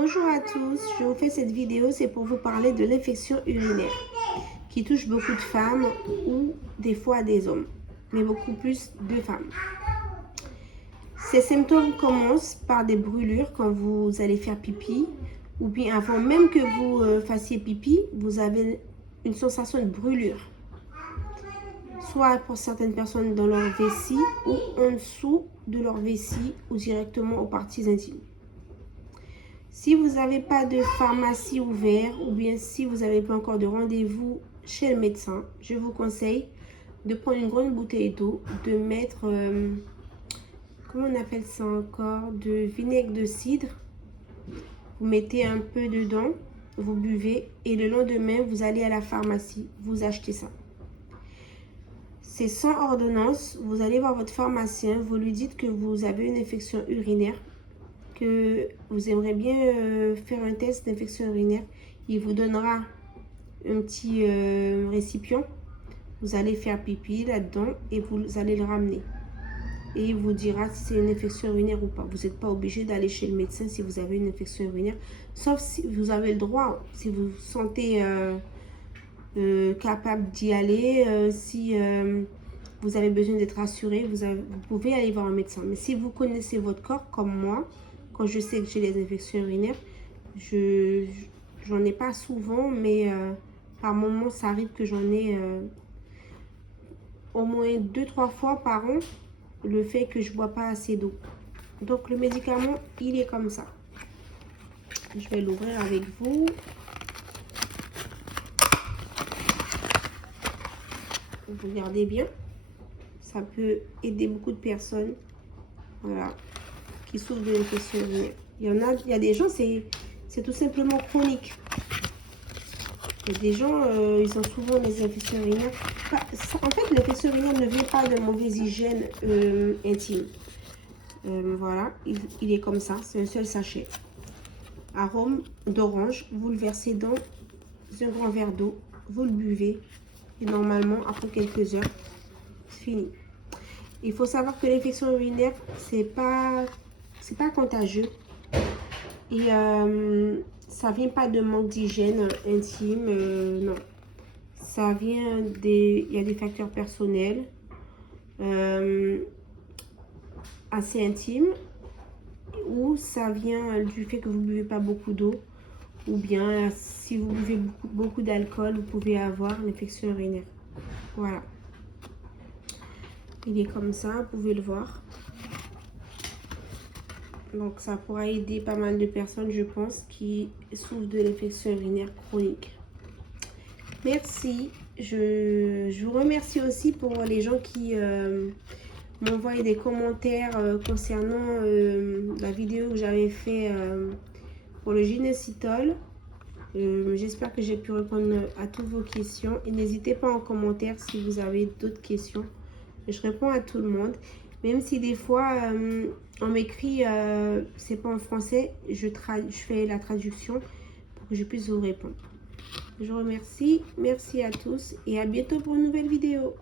Bonjour à tous, je vous fais cette vidéo, c'est pour vous parler de l'infection urinaire qui touche beaucoup de femmes ou des fois des hommes, mais beaucoup plus de femmes. Ces symptômes commencent par des brûlures quand vous allez faire pipi ou bien avant même que vous fassiez pipi, vous avez une sensation de brûlure. Soit pour certaines personnes dans leur vessie ou en dessous de leur vessie ou directement aux parties intimes. Si vous n'avez pas de pharmacie ouverte ou bien si vous n'avez pas encore de rendez-vous chez le médecin, je vous conseille de prendre une grande bouteille d'eau, de mettre, comment on appelle ça encore, de vinaigre de cidre. Vous mettez un peu dedans, vous buvez et le lendemain, vous allez à la pharmacie, vous achetez ça. C'est sans ordonnance, vous allez voir votre pharmacien, vous lui dites que vous avez une infection urinaire, que vous aimeriez bien faire un test d'infection urinaire. Il vous donnera un petit récipient, vous allez faire pipi là-dedans et vous allez le ramener. Et il vous dira si c'est une infection urinaire ou pas. Vous n'êtes pas obligé d'aller chez le médecin si vous avez une infection urinaire, sauf si vous avez le droit, si vous vous sentez capable d'y aller, si vous avez besoin d'être rassuré, vous pouvez aller voir un médecin. Mais si vous connaissez votre corps comme moi, quand je sais que j'ai les infections urinaires, j'en ai pas souvent, mais par moment ça arrive que j'en ai au moins 2-3 fois par an, le fait que je bois pas assez d'eau. Donc le médicament, il est comme ça. Je vais l'ouvrir avec vous. Regardez bien, ça peut aider beaucoup de personnes, voilà, qui souffrent de l'infection urinaire. Il y a des gens, c'est tout simplement chronique. Il y a des gens, ils ont souvent des infections urinaires. En fait, l'infection urinaire ne vient pas de mauvaise hygiène intime. Voilà, il est comme ça, c'est un seul sachet. Arôme d'orange, vous le versez dans un grand verre d'eau, vous le buvez et normalement, après quelques heures, c'est fini. Il faut savoir que l'infection urinaire, c'est pas contagieux. Et ça vient pas de manque d'hygiène intime, non. Ça vient il y a des facteurs personnels assez intimes, ou ça vient du fait que vous buvez pas beaucoup d'eau, ou bien si vous buvez beaucoup d'alcool, vous pouvez avoir une infection urinaire. Voilà. Il est comme ça, vous pouvez le voir. Donc ça pourra aider pas mal de personnes, je pense, qui souffrent de l'infection urinaire chronique. Merci. Je vous remercie aussi pour les gens qui m'envoient des commentaires concernant la vidéo que j'avais fait pour le gynécitol. J'espère que j'ai pu répondre à toutes vos questions. Et n'hésitez pas en commentaire si vous avez d'autres questions. Je réponds à tout le monde. Même si des fois, on m'écrit, c'est pas en français, je fais la traduction pour que je puisse vous répondre. Je vous remercie. Merci à tous et à bientôt pour une nouvelle vidéo.